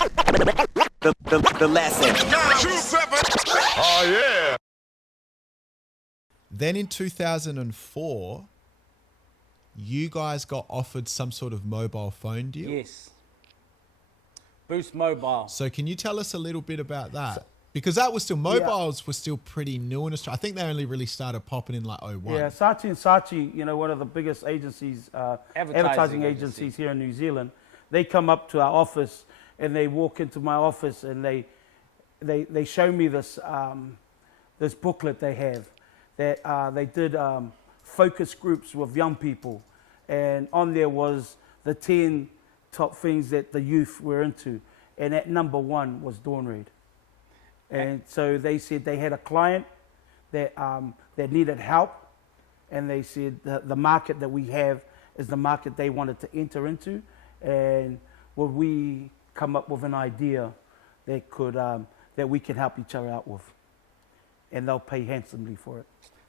The lesson. Oh, yeah. Then in 2004, you guys got offered some sort of mobile phone deal. Yes. Boost Mobile. So can you tell us a little bit about that? Because that was still, mobiles were still pretty new in Australia. I think they only really started popping in like 01. Yeah, Saatchi & Saatchi, you know, one of the biggest agencies, advertising agencies here in New Zealand, they come up to our office and they walk into my office and they show me this this booklet they have that they did focus groups with young people, and on there was the 10 top things that the youth were into, and at number 1 was Dawn Reid. And so they said they had a client that that needed help, and they said the market that we have is the market they wanted to enter into, and would we come up with an idea that could that we can help each other out with, and they'll pay handsomely for it.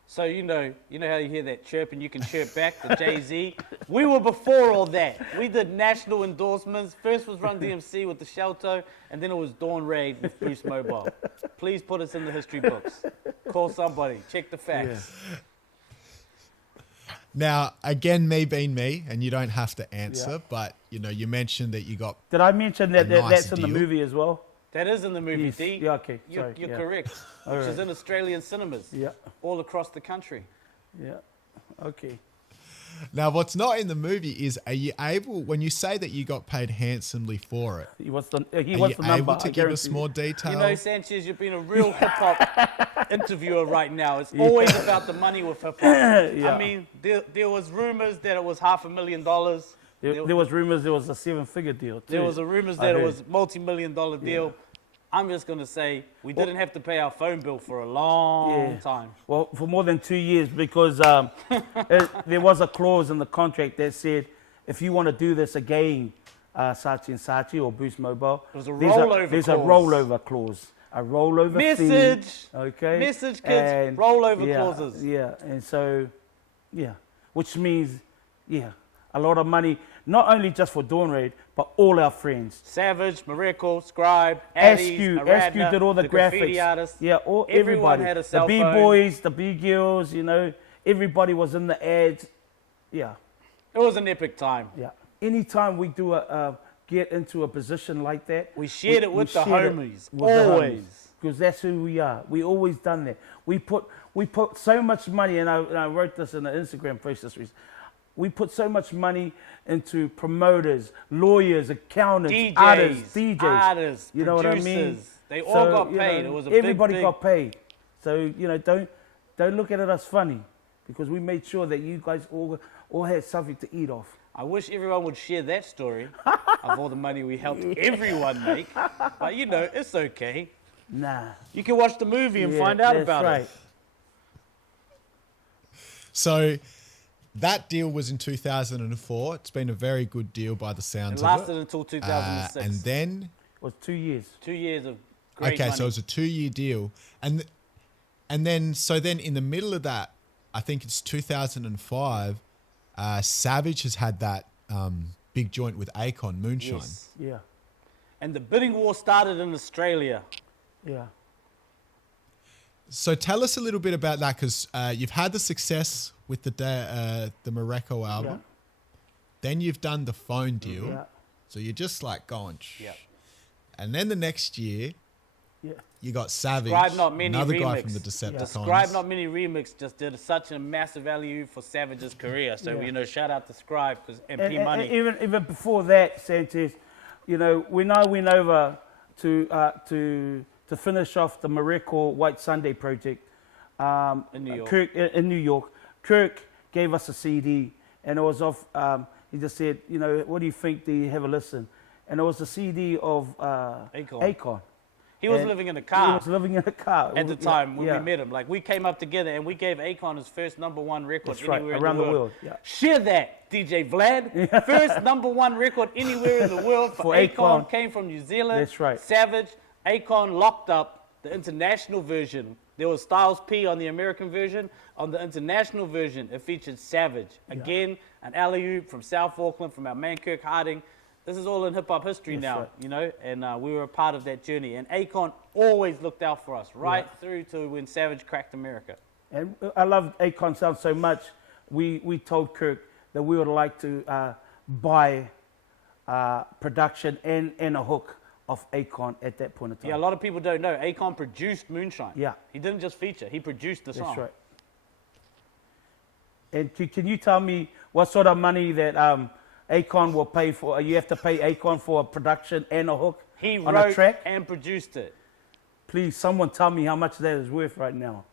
So you know how you hear that chirp and you can chirp back, the Jay-Z? We were before all that. We did national endorsements. First was Run DMC with the Shelto, and then it was Dawn Reid with Boost Mobile. Please put us in the history books. Call somebody. Check the facts. Yeah. Now, again, me being me, and you don't have to answer, but you know, you mentioned that you got. Did I mention that nice that's in the movie as well? That is in the movie, Yes. D. Yeah, okay. You're Sorry, correct. All Which is right. in Australian cinemas. Yeah. All across the country. Yeah. Okay. Now, what's not in the movie is, are you able, when you say that you got paid handsomely for it, He wants the are number. you able to I give us guarantee more you. detail? You know, Sanchez, you've been a real hip-hop interviewer right now. It's always about the money with hip-hop. Yeah. I mean, there was rumors that it was $500,000. There was rumors there was a 7-figure deal too. There was a rumors I that it heard. was multi-million-dollar deal. I'm just going to say we didn't have to pay our phone bill for a long time. Well, for more than 2 years, because there was a clause in the contract that said if you want to do this again, Saatchi & Saatchi or Boost Mobile, There's a rollover there's clause. a rollover clause. A rollover Message. fee. Okay. Message, kids. Rollover clauses. Yeah, and so, which means, a lot of money, not only just for Dawn Reid, but all our friends. Savage, Miracle, Scribe, Addies, Askew did all the graffiti graphics. artists. Yeah, Everyone everybody. had a cell the phone. B-boys, the B-girls, you know, everybody was in the ads. Yeah, It was an epic time. yeah. Anytime we do get into a position like that, We shared it with the shared it homies. with the Always. homies, because that's who we are. We always done that. We put so much money, and I wrote this in the Instagram post this week. We put so much money into promoters, lawyers, accountants, artists, DJs. You know what I mean? producers. They all got you paid. know, It was a everybody big, got paid. So you know, don't look at it as funny, because we made sure that you guys all had something to eat off. I wish everyone would share that story of all the money we helped everyone make. But you know, it's okay. Nah. You can watch the movie and Yeah, find out that's about right. it. So that deal was in 2004. It's been a very good deal by the It sounds lasted of it. until 2006. And then, It was 2 years. 2 years of great okay, money. so it was a 2-year deal. And then in the middle of that, I think it's 2005, Savage has had that big joint with Akon, Moonshine. Yes. Yeah. And the bidding war started in Australia. Yeah. So tell us a little bit about that, because you've had the success with the Morocco album. Yeah. Then you've done the phone deal. Yeah. So you're just like going, shh. Yep. And then the next year, Yeah. you got Savage, Scribe Not Many another guy remix. from the The Decepticons. Scribe Not Many remix just did such a massive value for Savage's career. So, Yeah. you know, shout out to Scribe and P And Money. even before that, Sanchez, you know, when I went over to finish off the Miracle White Sunday project In New York. Kirk, in New York, Kirk gave us a CD, and it was off. He just said, you know, what do you think? Do you have a listen? And it was a CD of Akon. He was And living in a He car was living in a car at the time when yeah. we met him. Like, we came up together and we gave Akon his first #1 record That's right, anywhere around in the world. Yeah. Share that, DJ Vlad. First #1 record anywhere in the world for Akon. Akon. Came from New Zealand. That's right. Savage. Akon locked up the international version. There was Styles P on the American version. On the international version, it featured Savage. Again, an alley-oop from South Auckland, from our man Kirk Harding. This is all in hip hop history That's now, right. you know, and we were a part of that journey. And Akon always looked out for us, right through to when Savage cracked America. And I love Akon sound so much. We told Kirk that we would like to buy production and a hook of Akon at that point in time. Yeah, a lot of people don't know. Akon produced Moonshine. Yeah. He didn't just feature, he produced the song. That's right. And can you tell me what sort of money that Akon will pay for? You have to pay Akon for a production and a hook He on wrote a track? and produced it. Please, someone tell me how much that is worth right now.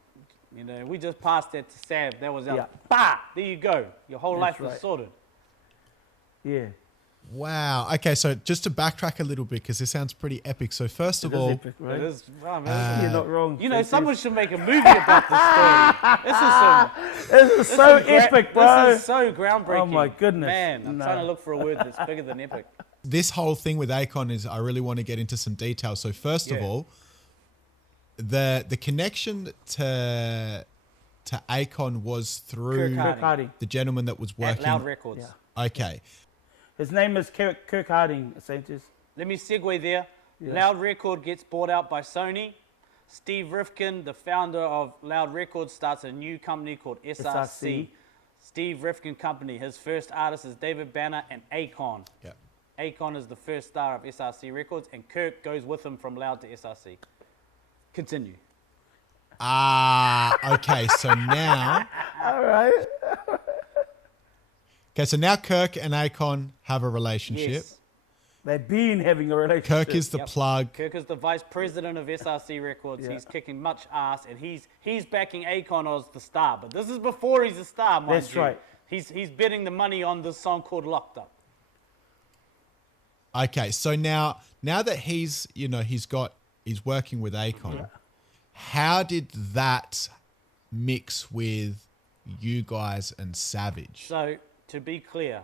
You know, we just passed that to Sav. That was out. Yeah. Bah! There you go. Your whole That's life was right. sorted. Yeah. Wow. Okay, so just to backtrack a little bit, because this sounds pretty epic. So first of It is all, epic, right? It is, wow, man. You're not wrong. You know, Sanchez. someone should make a movie about this story. This is so epic, bro. This is so groundbreaking. Oh, my goodness. Man, I'm No. trying to look for a word that's bigger than epic. this whole thing with Akon is, I really want to get into some details. So first of Yeah. all, the connection to Akon was through Kirk Harding. the gentleman that was At working. Loud Records. Yeah. Okay. His name is Kirk Harding, Sanchez. Let me segue there. Yeah. Loud Record gets bought out by Sony. Steve Rifkin, the founder of Loud Records, starts a new company called SRC. Steve Rifkin Company. His first artist is David Banner and Akon. Yeah. Akon is the first star of SRC Records, and Kirk goes with him from Loud to SRC. Continue. Okay. So now, All right. okay. So now Kirk and Akon have a relationship. Yes. They've been having a relationship. Kirk is the Yep. plug. Kirk is the vice president of SRC Records. Yeah. He's kicking much ass, and he's backing Akon as the star. But this is before he's a star, mind That's you. right. He's betting the money on this song called Locked Up. Okay. So now that he's working with Akon, how did that mix with you guys and Savage? So, to be clear,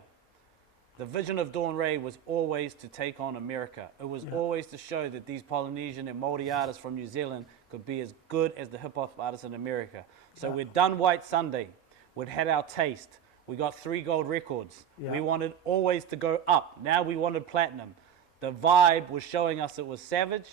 the vision of Dawn Ray was always to take on America. It was always to show that these Polynesian and Māori artists from New Zealand could be as good as the hip-hop artists in America. So we'd done White Sunday. We'd had our taste. We got 3 gold records. Yeah. We wanted always to go up. Now we wanted platinum. The vibe was showing us it was Savage.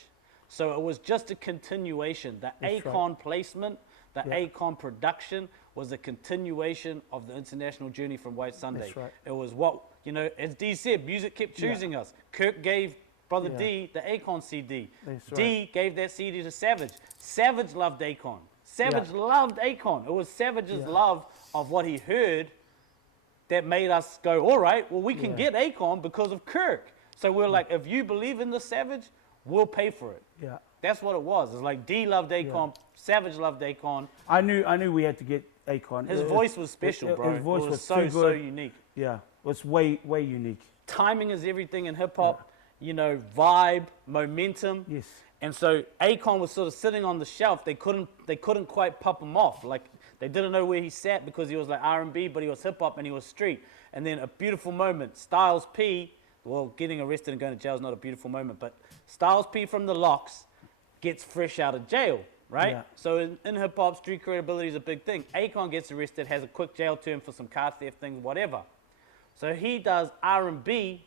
So it was just a continuation. The That's Akon right. placement, the Yeah. Akon production was a continuation of the international journey from White Sunday. That's right. It was what, you know, as D said, music kept choosing us. Kirk gave Brother Yeah. D the Akon CD. That's D right. gave that CD to Savage. Savage loved Akon. Savage loved Akon. It was Savage's love of what he heard that made us go, all right, well, we can get Akon because of Kirk. So we're like, if you believe in the Savage, we'll pay for it. Yeah. That's what it was. It's like D loved Akon, Savage loved Akon. I knew we had to get Akon. His voice was special, bro. His voice it was so, too so good. unique. Yeah, it was way unique. Timing is everything in hip hop, you know, vibe, momentum. Yes. And so Akon was sort of sitting on the shelf. They couldn't quite pop him off. Like they didn't know where he sat because he was like R&B, but he was hip hop and he was street. And then a beautiful moment, Styles P, well, getting arrested and going to jail is not a beautiful moment, but Styles P from the Locks gets fresh out of jail, right? Yeah. So in hip hop, street credibility is a big thing. Akon gets arrested, has a quick jail term for some car theft things, whatever. So he does R&B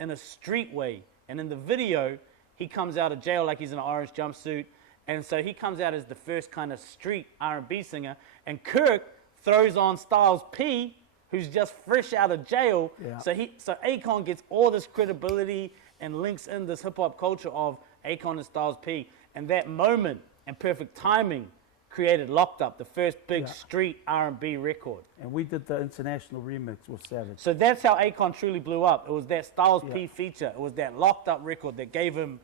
in a street way. And in the video, he comes out of jail like he's in an orange jumpsuit. And so he comes out as the first kind of street R&B singer. And Kirk throws on Styles P, who's just fresh out of jail. Yeah. So Akon gets all this credibility and links in this hip hop culture of Akon and Styles P. And that moment and perfect timing created Locked Up, the first big street R&B record. And we did the international remix with Savage. So that's how Akon truly blew up. It was that Styles P feature. It was that Locked Up record that gave him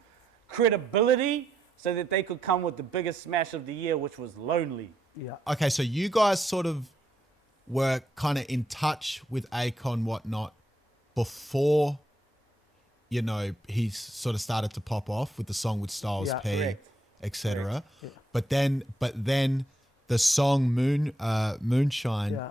credibility so that they could come with the biggest smash of the year, which was Lonely. Yeah. Okay, so you guys sort of were kind of in touch with Akon, whatnot, before, you know, he sort of started to pop off with the song with Styles Yeah, P, correct. etc. Yeah. But then the song Moonshine, Yeah.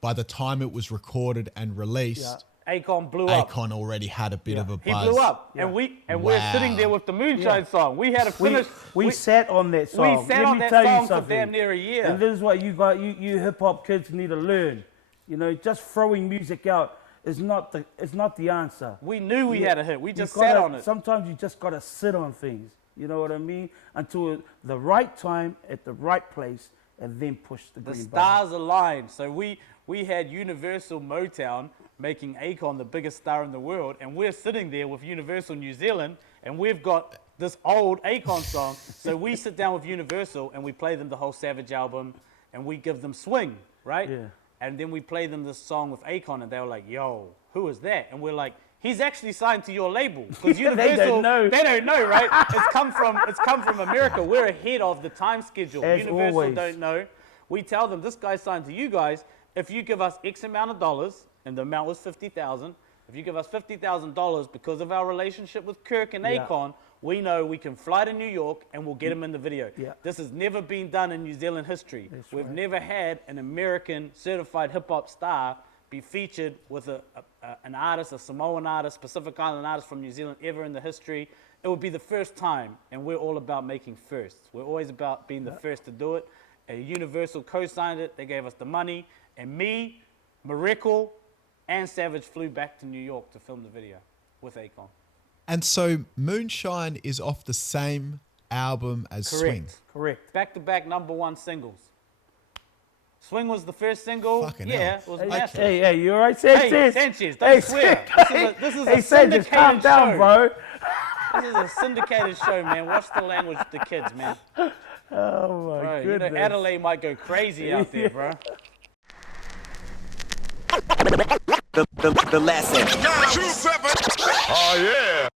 by the time it was recorded and released, Akon blew up. Akon already had a bit of a He buzz. blew up. Yeah. And we're Wow. sitting there with the Moonshine song. We had to finish. We sat on that song. We sat Let on me that tell you song for something. damn near a year. And this is what you hip hop kids need to learn. You know, just throwing music out is not the answer. We knew we had a hit. We just You gotta- sat on it. Sometimes you just got to sit on things. You know what I mean? Until the right time at the right place, and then push the The green button. stars aligned. So we had Universal Motown making Akon the biggest star in the world, and we're sitting there with Universal New Zealand, and we've got this old Akon song. So we sit down with Universal and we play them the whole Savage album, and we give them Swing, right? Yeah. And then we play them this song with Akon, and they were like, "Yo, who is that?" And we're like, "He's actually signed to your label." Because Universal, they don't know, right? It's come from America. We're ahead of the time schedule. As Universal always. don't know. We tell them, this guy's signed to you guys. If you give us X amount of dollars, and the amount was $50,000, if you give us $50,000 because of our relationship with Kirk and Yeah. Akon, we know we can fly to New York and we'll get him in the video. Yeah. This has never been done in New Zealand history. That's We've right. never had an American certified hip-hop star be featured with an artist, a Samoan artist, Pacific Island artist from New Zealand ever in the history. It would be the first time, and we're all about making firsts. We're always about being the first to do it. Universal co-signed it. They gave us the money. And me, Miracle, and Savage flew back to New York to film the video with Akon. And so Moonshine is off the same album as Swing. Correct. Back-to-back #1 singles. Swing was the first single. Fucking yeah, hell. it was Okay. massive. Hey, you all right, Sanchez? Hey, Sanchez, don't swear. This is a Hey, Sanchez, calm syndicated down, show. bro. This is a syndicated show, man. Watch the language of the kids, man. Oh, my Bro, you goodness. know, Adelaide might go crazy out there, bro. The last 27. Oh, yeah.